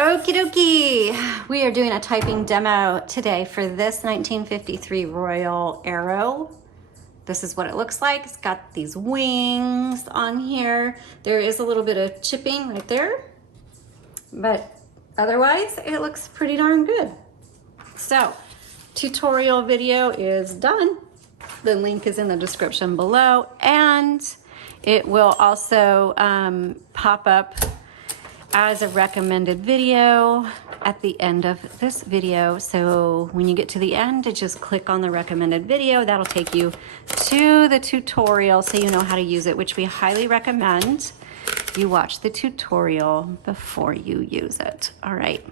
Okie dokie, we are doing a typing demo today for this 1953 Royal Arrow. This is what it looks like. It's got these wings on here. There is a little bit of chipping right there, but otherwise it looks pretty darn good. So, tutorial video is done. The link is in the description below, and it will also pop up as a recommended video at the end of this video. So when you get to the end, just click on the recommended video. That'll take you to the tutorial so you know how to use it, which we highly recommend you watch the tutorial before you use it. All right.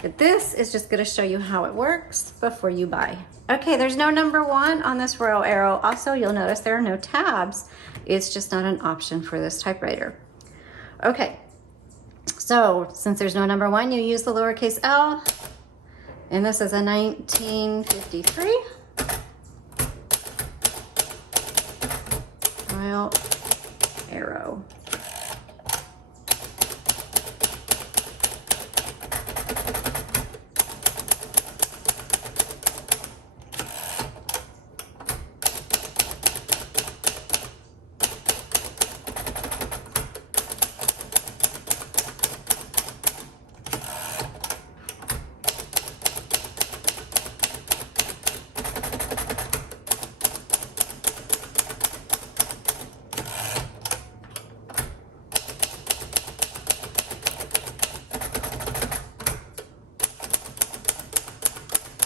But this is just going to show you how it works before you buy. Okay, there's no number 1 on this Royal Arrow. Also, you'll notice there are no tabs. It's just not an option for this typewriter. Okay. So since there's no number 1, you use the lowercase l, and this is a 1953 Royal Arrow.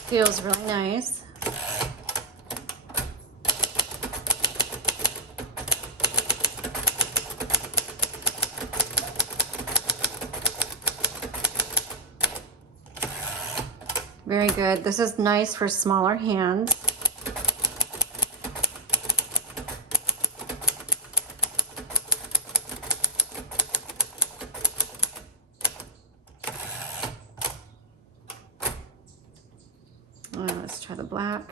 Feels really nice. Very good. This is nice for smaller hands. Let's try the black.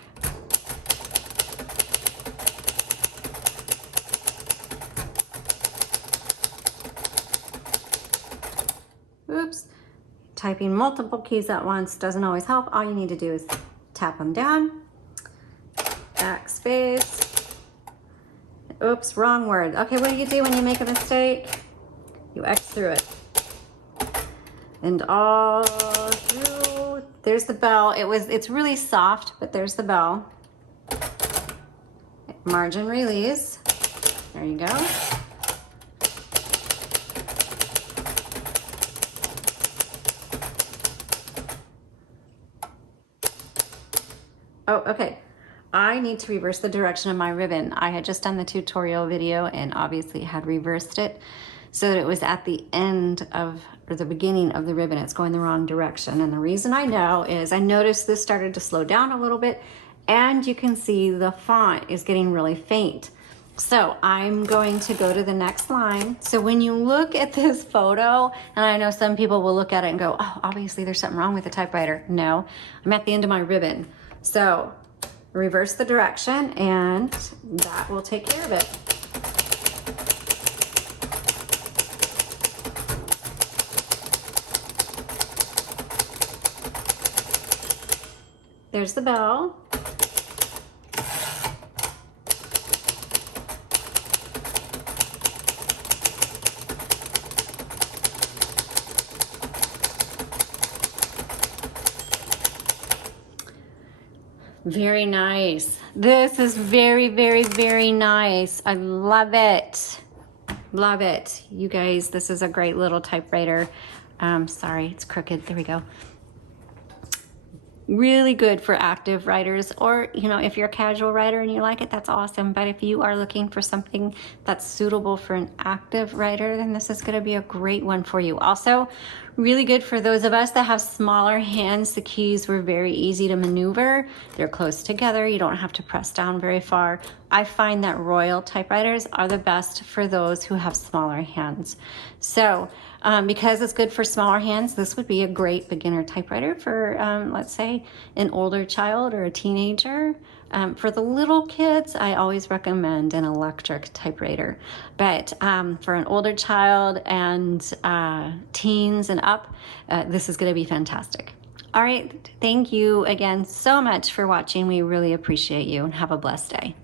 Oops. Typing multiple keys at once doesn't always help. All you need to do is tap them down. Backspace. Oops, wrong word. Okay, what do you do when you make a mistake? You X through it. And all through, there's the bell. It's really soft, but there's the bell. Margin release. There you go. Oh, okay. I need to reverse the direction of my ribbon. I had just done the tutorial video and obviously had reversed it so that it was at the end of, or the beginning of the ribbon. It's going the wrong direction. And the reason I know is I noticed this started to slow down a little bit, and you can see the font is getting really faint. So I'm going to go to the next line. So when you look at this photo, and I know some people will look at it and go, oh, obviously there's something wrong with the typewriter. No, I'm at the end of my ribbon. So reverse the direction and that will take care of it. There's the bell. Very nice. This is very, very, very nice. I love it. Love it. You guys, this is a great little typewriter. Sorry, it's crooked. There we go. Really good for active writers, or, you know, if you're a casual writer and you like it, that's awesome. But if you are looking for something that's suitable for an active writer, then this is going to be a great one for you. Also, really good for those of us that have smaller hands. The keys were very easy to maneuver. They're close together. You don't have to press down very far. I find that Royal typewriters are the best for those who have smaller hands. So because it's good for smaller hands, this would be a great beginner typewriter for, let's say, an older child or a teenager. For the little kids, I always recommend an electric typewriter, but for an older child and teens and up, this is going to be fantastic. All right, thank you again so much for watching. We really appreciate you, and have a blessed day.